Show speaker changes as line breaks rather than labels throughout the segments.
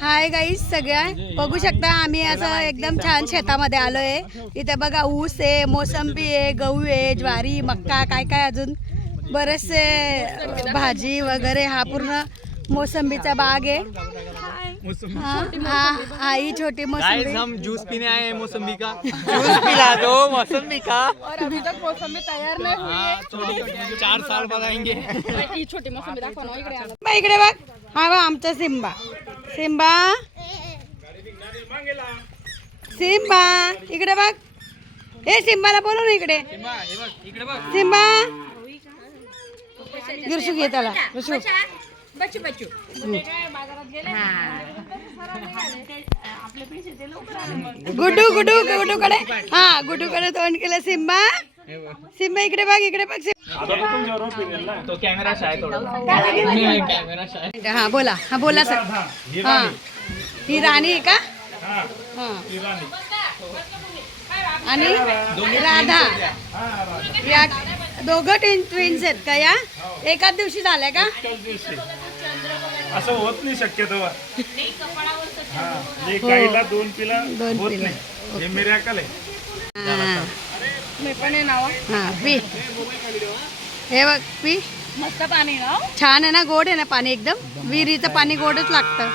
Hi guys सगळ्या बघू शकता आम्ही असं एकदम छान शेतामध्ये आलोय. इथे बघा ऊस आहे मोसंबी आहे गहू आहे ज्वारी मक्का काय काय अजून? बरेचसे भाजी वगैरे हा पूर्ण मोसंबीचा बाग आहे. हा हा- हा छोटी
गाइस हम जूस पीने आए हैं मौसमी का। जूस पिला दो मौसमी का।
और अभी तक मौसमी तयार नाही
हाँ, छोटी छोटी चार साल बताएँगे
हुई ही छोटी मोसमी दाखवा ना इकडे.
बा इकडे बघ हा आमचा सिम्बा। सिम्बा। सिम्बा इकडे बघ हे सिम्बाला बोलव ना इकडे। सिम्बा गिरशू घे त्याला गिरशू गुड्डू गुड्डू गुड्डू कडे हा गुड्डू कडे तोंड केलं सिम्बा. सिम्बा इकडे बघ इकडे बघ.
तो कैमरा शायद थोड़ा. कैमरा शायद
हा बोला. हा बोला सर. हा ही राणी. आहे का? हा आणि राधा. या दोघं ट्विन ट्विन्स आहेत का या? एकाच दिवशी झाल्या का?
असं होत नाही शक्यतो. हा एक गाईला दोन पिला
दोन
होत
पिलं.
नाही. हे मिरॅकल आहे.
हा.
मी पण आहे नाव.
हा पी. हे बघ पी.
मस्त पाणी ना
छान आहे ना गोड आहे ना पाणी एकदम. विहिरीचं पाणी गोडच लागतं.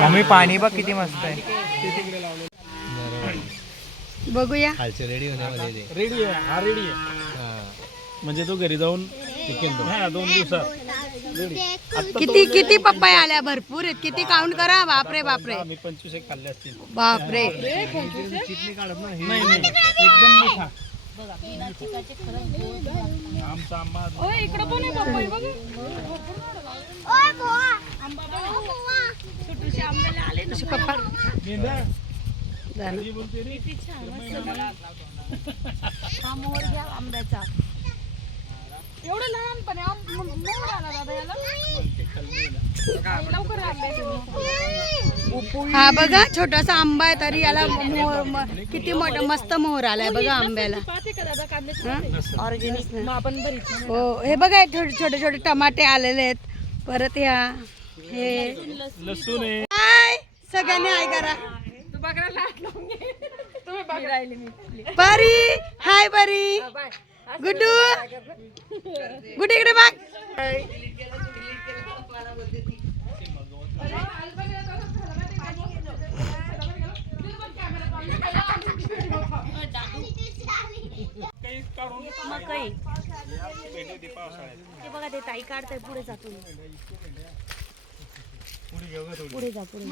मम्मी पाणी बघ किती मस्त आहे.
बघूया.
रेडी आहे हा रेडी आहे. म्हणजे तो घरी जाऊन हा दोन दिवसात.
किती किती पप्पाय आल्या? भरपूर आहेत. किती काउंट करा? बापरे बापरे.
मी पंचवीस एक खाल्ले असतील.
बापरे.
नाही नाही. एकदम मिठा. आमचा आंबा
ओ इकडे पण आहे पपई बघ.
तुझे पप्पा
एवढं लहानपणे मोर आला दादा याला? लवकर.
हा बघा छोटासा आंबा आहे तरी याला मोहर म- किती मोठा मस्त मोहर आलाय बघा आंब्याला. हा?
ऑर्गेनिक.
हो हे बघा हे छोटे छोटे छोटे टमाटे आलेले आहेत. परत ह्या हे.
लसूण
सगळ्यांनी हाय परी हाय परी. गुड्डू. गुड्डू इकडे बघ.
मकई. ते बघा ते ताई काढताय पुढे जातो पुढे जा पुढे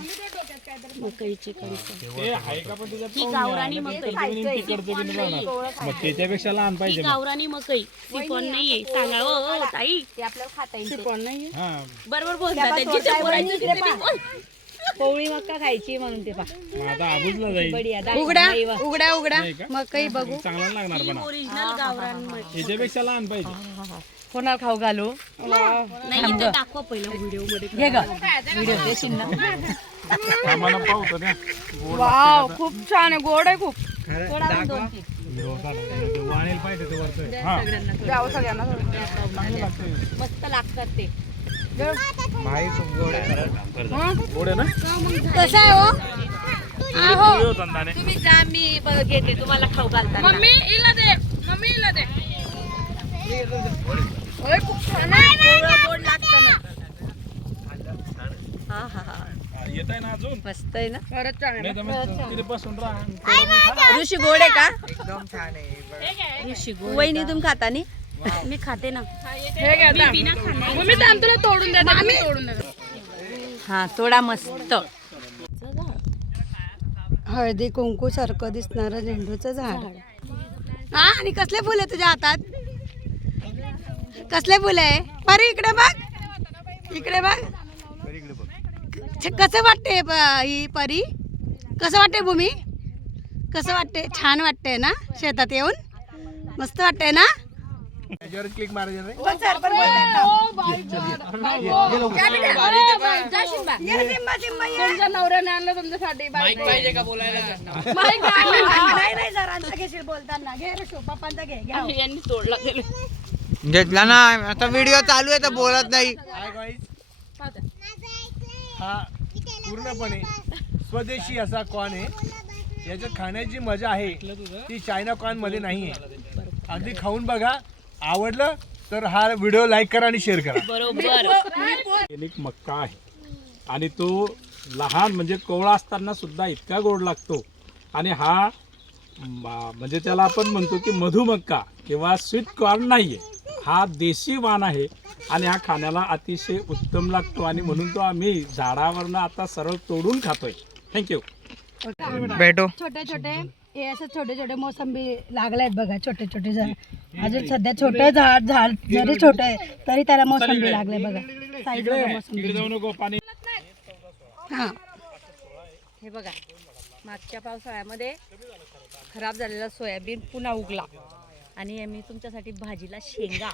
मकईची कणसं
ते आहे का पण त्याच्यात
ही गावरानी मकई.
मग त्याच्यापेक्षा लहान
ही
पाहिजे मग.
गावरानी मकई. सिफॉन नाहीये. सांगा ओ ताई.
नाही
हा.
बरोबर बोलता जिथे बोलायचं तिथे ती बोल.
कोवळी मक्का खायची म्हणून ते पा
मग आता आबूजला जाईल.
बढिया दा-
उघडा उघडा उघडा.
नाही का?
मग काही बघू.
चांगला लागणार पण हा.
ओरिजिनल गावरान मकई
याच्यापेक्षा लहान पाहिजे.
कोणाला खाऊ घालू?
नाही इथे दाखवा पहिलं व्हिडिओमध्ये.
घे ग. व्हिडिओ देशील ना?
आम्हाला पाहतो द्या.
वाव खूप छान आहे. गोड आहे खूप.
वाणेल पाहिजे ते वरचं. हा.
द्यावं सगळ्यांना
मस्त लागतात ते.
गोड आहे. ना?
कसं आहे हो? आहो.
येऊ धंदाने
तुम्ही जा मी ब- घेते तुम्हाला खाऊ घालताना.
मम्मी इला दे. मम्मी इला दे. ओय, खूप छान आहे.
गोड लागतं ना. हा हा हा.
येत आहे ना अजून?
मस्त आहे ना?
खरंच छान आहे
नाही तर मग तिथे बसून राहा
ऋषी गोड आहे का? ऋषी गोड वहिनी तुम्ही खाता नी?
मी खाते ना.
हे घ्या तुला तोडून द्या आम्ही तोडून द्या
हा थोडा मस्त.
हळदी कुंकू सारखं दिसणारं झेंडूचं झाड. हा आणि कसले फुल आहे तुझ्या हातात? कसले फुल आहे? परी इकडे बघ. इकडे बघ. छ- कसं वाटते ही परी? कसं वाटते भूमी? कसं वाटते छान वाटते ना? शेतात येऊन? मस्त वाटते ना?
त्याच्यावर क्लिक मारायचं नाही
पण सर पण बोलतात ना. ये. सिम्बा, सिम्बा, ये.
तुमच्या नवऱ्याने आणलं तुमच्यासाठी
माईक पाहिजे का बोलायला?
नाही नाही सरांचा घेशील बोलताना. घे रे शो पप्पांचा घे घ्या.
यांनी तोडला गेले
घेतला ना. आता व्हिडिओ चालू आहे तर बोलत नाही.
हा पूर्णपणे स्वदेशी असा कॉर्न आहे. याच्यात खाण्याची मजा आहे. ती चायना कॉर्नमध्ये नाही आहे अगदी खाऊन बघा. आवडलं तर हा व्हिडिओ लाईक करा आणि शेअर करा.
बरोबर.
एक मक्का आहे. आणि तो लहान म्हणजे कोवळा असताना सुद्धा इतका गोड लागतो. आणि हा म्हणजे त्याला आपण म्हणतो की मधुमक्का किंवा स्वीट कॉर्न नाही आहे हा देशी वाण आहे आणि हा खाण्याला अतिशय उत्तम लागतो आणि म्हणून तो आम्ही झाडावरनं आता सरळ तोडून खातोय. थँक्यू
भेटो.
छोटे छोटे. हे असं छोटे छोटे मोसंबी लागले आहेत बघा छोटे छोटे झाड. अजून सध्या छोटे झाड झाड जरी छोटे आहे तरी त्याला मोसंबी लागले बघा. साईड मोसंबी.
जाऊ नको पाणी.
हा.
हे बघा मागच्या पावसाळ्यामध्ये खराब झालेला सोयाबीन पुन्हा उगला. आणि आम्ही तुमच्यासाठी भाजीला शेंगा.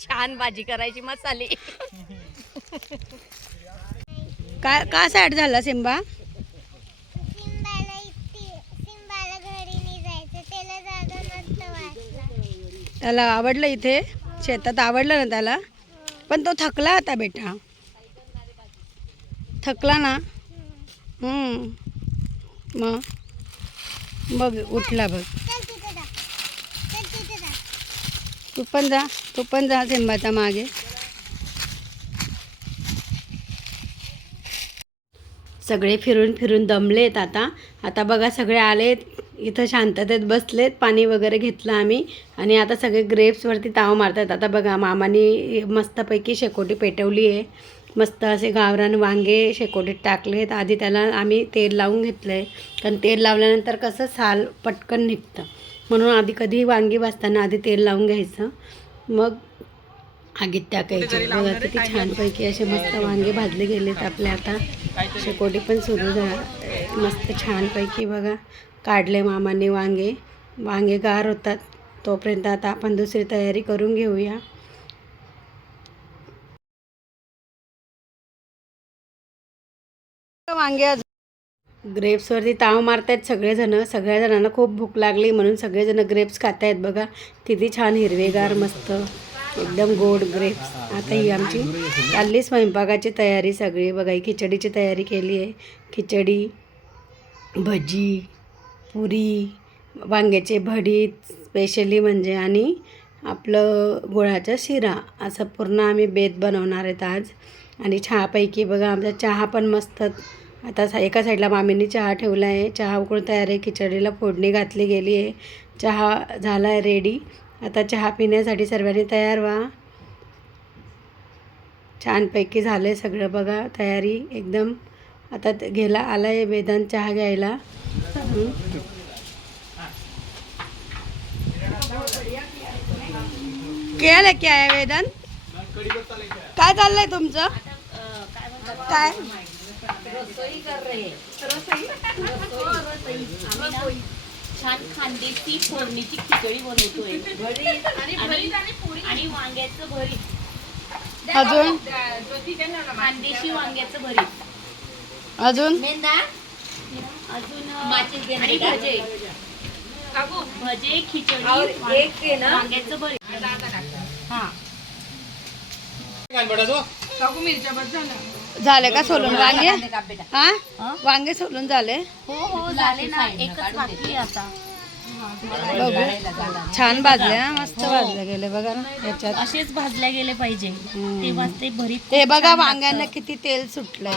छान भाजी करायची मसाले.
काय का सॅड झाला सिम्बा
सिंबाला इथे सिंबाला घरी नाही जायचं त्याला जागा मस्त वाटला
त्याला आवडलं इथे. शेतात आवडलं ना त्याला. पण तो थकला आता बेटा. थकला ना. मग? बघ उठला बघ. तू पण जा. तू पण जा सिंबाचा मागे. सगळे फिरून फिरून दमलेत आता. आता बघा सगळे आलेत. इथं शांततेत बसलेत पाणी वगैरे घेतलं आम्ही. आणि आता सगळे ग्रेप्सवरती ताव मारतात. आता बघा मामानी मस्तपैकी शेकोटी पेटवली आहे. मस्त असे गावरान वांगे शेकोटीत टाकलेत. आधी त्याला आम्ही तेल लावून घेतलं आहे कारण तेल लावल्यानंतर कसं साल पटकन निघतं. म्हणून आधी कधी वांगी भाजताना आधी तेल लावून घ्यायचं. मग आगीत टाकायचे. बघा किती छानपैकी असे मस्त वांगे भाजले गेलेत आपले आता. शेकोटी पण सुरू झा मस्त छानपैकी बघा. काढले मामाने वांगे. वांगे गार होतात. तोपर्यंत आता आपण दुसरी तयारी करून घेऊया. वांगे ग्रेप्सवरती ताव मारतायत सगळेजण. सगळ्या जणांना खूप भूक लागली म्हणून सगळेजण ग्रेप्स खातायत. बघा किती छान हिरवेगार मस्त एकदम गोड ग्रेप्स आता ही आमची चालली स्वयंपाकाची तयारी सगळी. बघा ही खिचडीची तयारी केली आहे खिचडी भजी पुरी वांग्याचे भडीत स्पेशली म्हणजे आणि आपलं गुळाचा शिरा. असं पूर्ण आम्ही बेत बनवणार आहेत आज. आणि चहापैकी बघा आमचा चहा पण मस्त. आता सा- एका साईडला मामींनी चहा ठेवला आहे. चहा उकळून तयार आहे. खिचडीला फोडणी घातली गेली आहे. चहा झाला आहे रेडी आता चहा पिण्यासाठी सर्वांनी तयार व्हा. छानपैकी झालं आहे सगळं बघा तयारी एकदम. आता ते गेला आला आहे वेदांत चहा घ्यायला. क्या लेके आया वेदांत काय चाललंय तुमचं? काय?
छान खांद्याची फोडणीची खिचडी बनवतोय. आणि वांग्याचं भरीत.
अजून?
खांदेशी वांग्याचं भरीत.
अजून?
अजून आणि भजे. भजे खिचडी वांग्याचं
झाल्या
झाले. का सोलून वांगे? हा? वांगे सोलून झाले?
हो हो झाले ना. एकच बाकी आता.
बघू. छान भाजले हा मस्त भाजले गेले बघा ना याच्यात.
असेच भाजल्या गेले पाहिजे. ते भरीत
हे बघा वांग्यांना किती तेल सुटलंय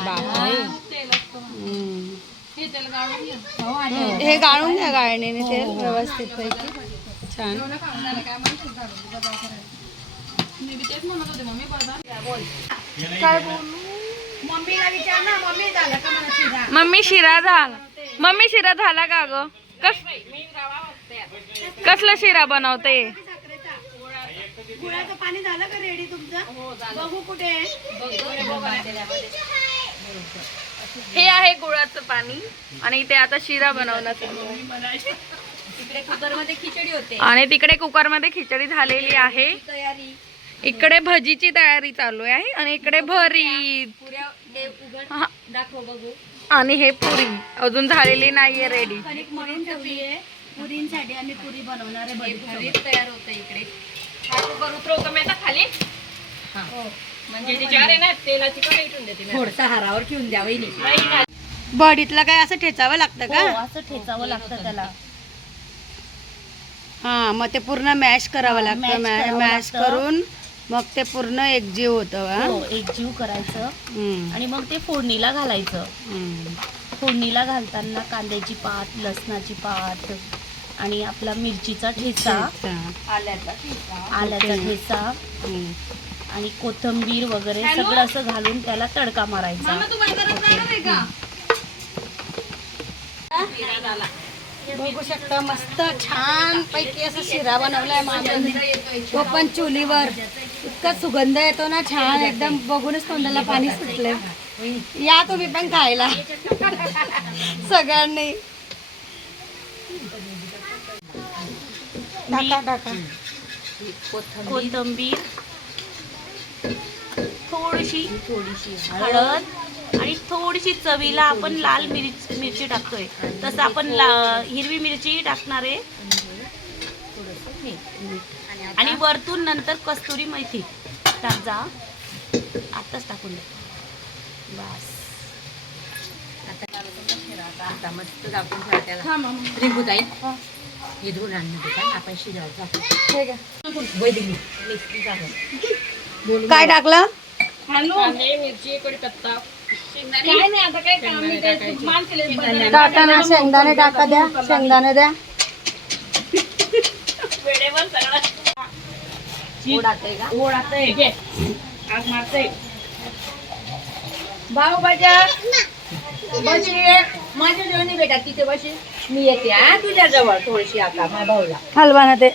हम्म.
हे गाळून
घ्या गाळणीने तेल व्यवस्थित पैकी. छान.
मम्मी बघा
मम्मीला विचार ना मम्मी झालं का मला शिरा
मम्मी शिरा झाला. मम्मी शिरा झाला का ग? कस कसला शिरा बनवते?
गुळाचं पाणी झालं का रेडी तुमचं? बघू कुठे
हे आहे गुळाचं पाणी. आणि इथे आता शिरा बनवणार.
खिचडी होते.
आणि तिकडे कुकरमध्ये खिचडी झालेली आहे. इकडे भजीची तयारी. चालू आहे आणि इकडे हा.
दाखव बघू.
आणि हे पुरी. अजून झालेली नाहीये रेडी
कणिक म्हणून ठेवली आहे.
पुरींसाठी आहे थोडसा हारावर ठेवून द्या वहिनी
बडीतला काय असं ठेचावं लागतं
हो
का
असं ठेचावं लागतं त्याला
हा मग ते पूर्ण मॅश करावं
हा, mash
लागतं
करावं
मॅश
लागतं.
करून मग ते पूर्ण एकजीव होतं हा?
हो एकजीव करायचं
हम्म,
आणि मग ते फोडणीला घालायचं
हम्म.
फोडणीला घालताना कांद्याची पात लसणाची पात आणि आपला मिरचीचा ठेचा.
आल्याचा ठेचा
आल्याचा. ठेचा
हम्म.
आणि कोथंबीर वगैरे सगळं असं घालून त्याला तडका मारायचा.
बघू शकता मस्त छान पैकी असं शिरा बनवलाय मामांनी. तो पण चुलीवर. इतका सुगंध येतो ना छान. एकदम बघूनच तोंडाला पाणी सुटले या तुम्ही पण खायला. सगळ्यांनी.
कोथंबीर थोडीशी थोडीशी हळद. आणि थोडीशी चवीला आपण लाल मिरची मिरची टाकतोय. तसं आपण ला- हिरवी मिरची टाकणार आहे. आणि वरतून नंतर कस्तुरी मेथी टाक जा. आताच टाकून दे. बस.
आता मस्त दाखवून ठेवा त्याला. रिंगूताई हे. धुवून का आपण शिजवायचं. वैदिक
काय टाकलं? टाका ना शेंगदाणे टाका द्या. शेंगदाणे द्या.
भाऊ बाजा. माझ्या जवळ नाही बेटा तिथे बशी. मी येते हा तुझ्या जवळ थोडीशी आता माझ्या भाऊला.
हलवा ना ते.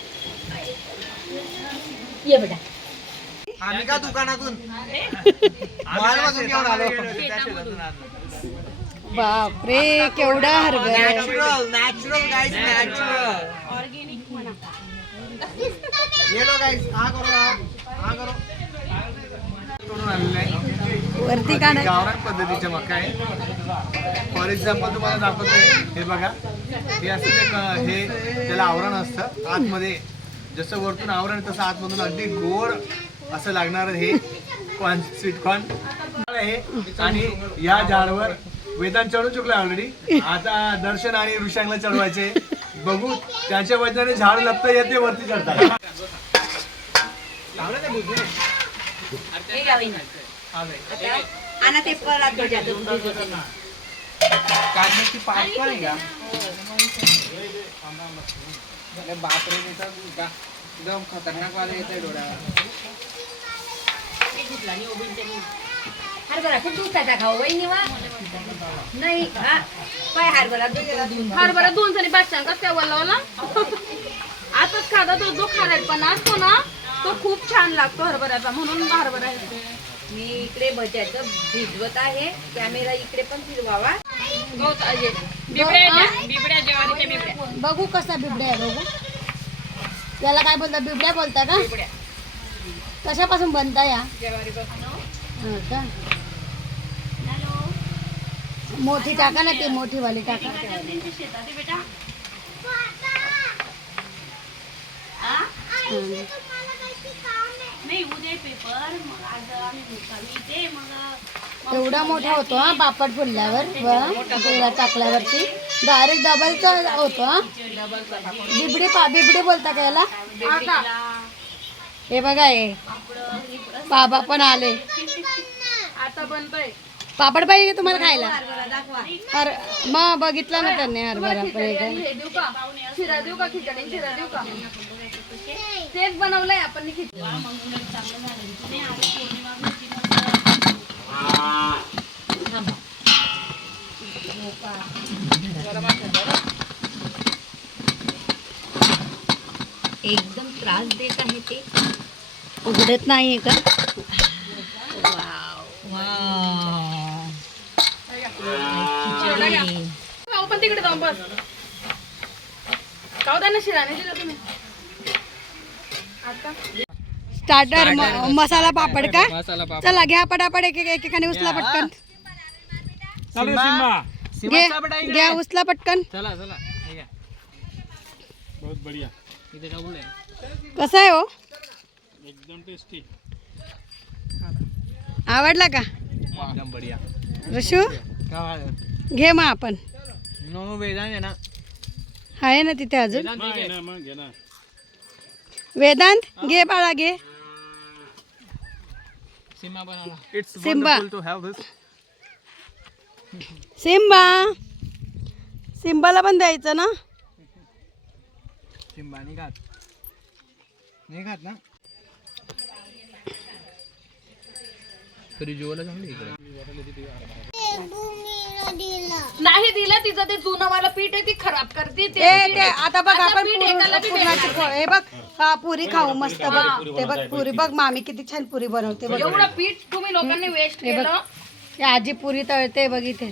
ये बेटा.
आम्ही का दुकानातून? मालमधून घेऊन आलो.
बापरे केवढा हरभरा.
नॅचरल नॅचरल गाईस नॅचरल ये लो गाईस हा करो हा. हा करो. तोडून आणलेलं आहे
वरती का नाही?
गावरान पद्धतीचे मका आहे. फॉर एक्झाम्पल तुम्हाला दाखवतोय हे बघा. हे असं हे त्याला आवरण असतं आतमध्ये. जसं वरतून आवरण तसं आतमधून अगदी गोड असं लागणार हे कॉर्न स्वीट कॉर्न आहे. आणि या झाडवर वेदांत चढू चुकला ऑलरेडी आता दर्शन आणि ऋषांगला चढवायचे. बघू त्यांच्या वजनाने झाड लपता येते वरती चढतात. काढण्याची पण आहे का? बापरे एकदम खतरनाक वाला
हरभरा खूप दुखायचा खाऊ वहिनी वा. नाही हा पाय हरभरा दुखतो.
हरभरा दोन जणी बादशाह कसं काय वल्लावला आताच खादा तो जो खारटपणा असतो ना तो खूप छान लागतो हरभऱ्याचा म्हणून हरभरा आहे.
मी इकडे भज्याचं भिजवत आहे कॅमेरा इकडे पण फिरवावा.
बिबड्या बिबड्या ज्वारीच्या बिबड्या.
बघू कसा बिबड्या आहे बघू. याला काय बोलता बिबड्या बोलता का? कशापासून बनता या? हो का? मोठी टाका ना ती मोठी वाली टाका हं.
नाही. उद्या पेपर मग आज आम्ही मुक्कामी इथे मग
एवढा मोठा होतो हा पापड फुलल्यावर टाकल्यावरती. डायरेक्ट डबलचा होतो हा. बिबडी पा बिबडी बोलता का याला? हे बघा हे. बाबा पण आले.
आता बनतोय
पापड पाहिजे का तुम्हाला खायला? हर मग बघितलं ना त्यांनी हरभरा
खिचडी
पण
आणि हे देऊ का शिरा देऊ का खिचडी शिरा देऊ का तेच बनवलंय आपण खिचडी
एकदम त्रास देत आहे ते.
उघडत का?
तिकडे जाऊन बस. शिराने दिलं तुम्ही. आता.
स्टार्टर मसाला पापड का? चला घ्या पटापट एक एक- एकेकाने उचला पटकन.
चालू
घ्या उचला पटकन.
बहुत बढिया.
कसं आहे हो?
एकदम टेस्टी
आवडला का?
एकदम बढिया.
रशू घे मग आपण.
नो वेदांत आहे ना.
आहे ना तिथे अजून? वेदांत घे. बाळा घे.
It's
Simba.
To have this
Simba सिम्बाला पण द्यायचं ना?
नाही खात. नाही खात ना? तरी चांगली
नाही दिलं तिचं ते जुनं मला पीठ आहे ती खराब करते ते.
ते आता बघ
आता
आपण
पीठ
पुरी-
एकाला बी
पुरणाची पो- हे बघ हा पुरी खाऊ मस्त बघ. ते बघ पुरी बघ मामी किती छान पुरी बनवते बघ.
एवढं पीठ तुम्ही लोकांनी वेस्ट केलं.
हे आजी पुरी तळते बघ इथे.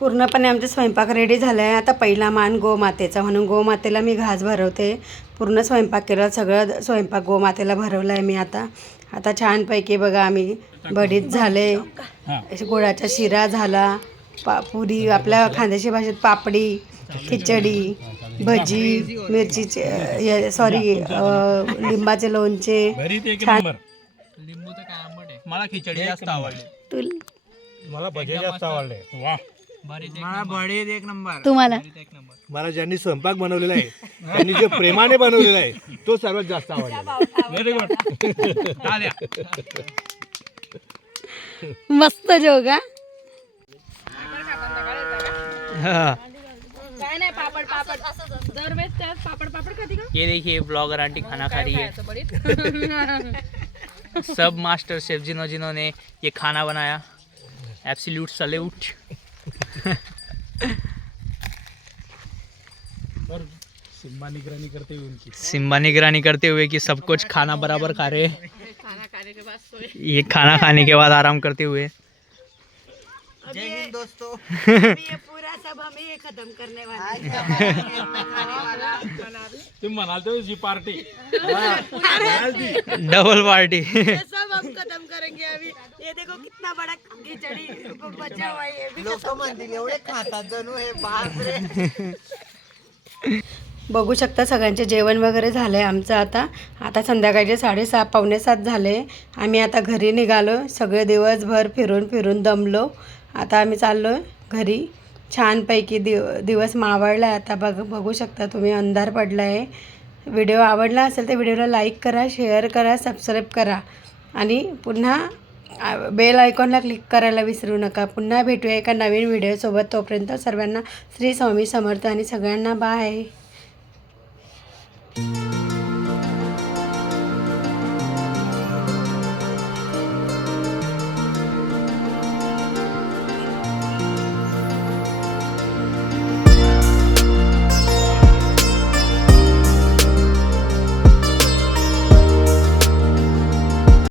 पूर्णपणे आमचा स्वयंपाक रेडी झाला आहे आता पहिला मान गोमातेचा. म्हणून गोमातेला मी घास भरवते. पूर्ण स्वयंपाक केला. सगळं स्वयंपाक गोमातेला भरवला आहे मी आता. आता छानपैकी बघा आम्ही भडीत झाले.
हा.
गुळाचा शिरा झाला. पा पुरी आपल्या खानदेशी भाषेत पापडी खिचडी भजी मिरचीचे सॉरी लिंबाचे लोणचे. छान.
मला खिचडी जास्त आवडली.
तुल
मला भजे जास्त आवडले. वा.
मला बडीत एक नंबर.
तुम्हाला?
मला ज्यांनी स्वयंपाक बनवलेला आहे त्यांनी जे प्रेमाने बनवलेला आहे तो सर्वात जास्त आवडला
व्हेरी गुड
मस्त जोगा
काय नाही पापड पापड. दरवेळेस त्यात पापड पापड खाती का?
ये देखिए ब्लॉगर आंटी खाना खा रही है सब मास्टर शेफ जिन्हों जिन्होंने ये खाना बनाया. एब्सोल्यूट सल्यूट
और सिम्बा निगरानी करते हुए उनकी।
सिम्बा निगरानी करते हुए कि सब कुछ खाना बराबर खा रहे। खाना खाने के हैं ये खाना खाने के बाद आराम करते हुए।
जय हिंद पूरा सब हमें ये खत्म करने वाले
तुम्ही म्हणाल तर जी पार्टी.
डबल पार्टी
ये सब हम खत्म करेंगे अभी ये देखो कितना बड़ा खिचड़ी बचा हुआ है ये भी बघू शकता सगळ्यांचे जेवण वगैरे झालं आहे आमचं आता. आता संध्याकाळचे साडेसहा पावणे सात झाले. आम्ही आता घरी निघालो. सगळे दिवसभर फिरून फिरून दमलो. आता आम्ही चाललो घरी. छानपैकी दिव दिवस मावळला आहे. आता बघ बघू शकता तुम्ही अंधार पडला आहे व्हिडिओ आवडला असेल तर व्हिडिओला लाईक करा शेअर करा सबस्क्राईब करा. आणि पुन्हा बेल आयकॉनला क्लिक करायला विसरू नका. पुन्हा भेटूया एका नवीन व्हिडिओसोबत. तोपर्यंत सर्वांना श्री स्वामी समर्थ आणि सगळ्यांना बाय.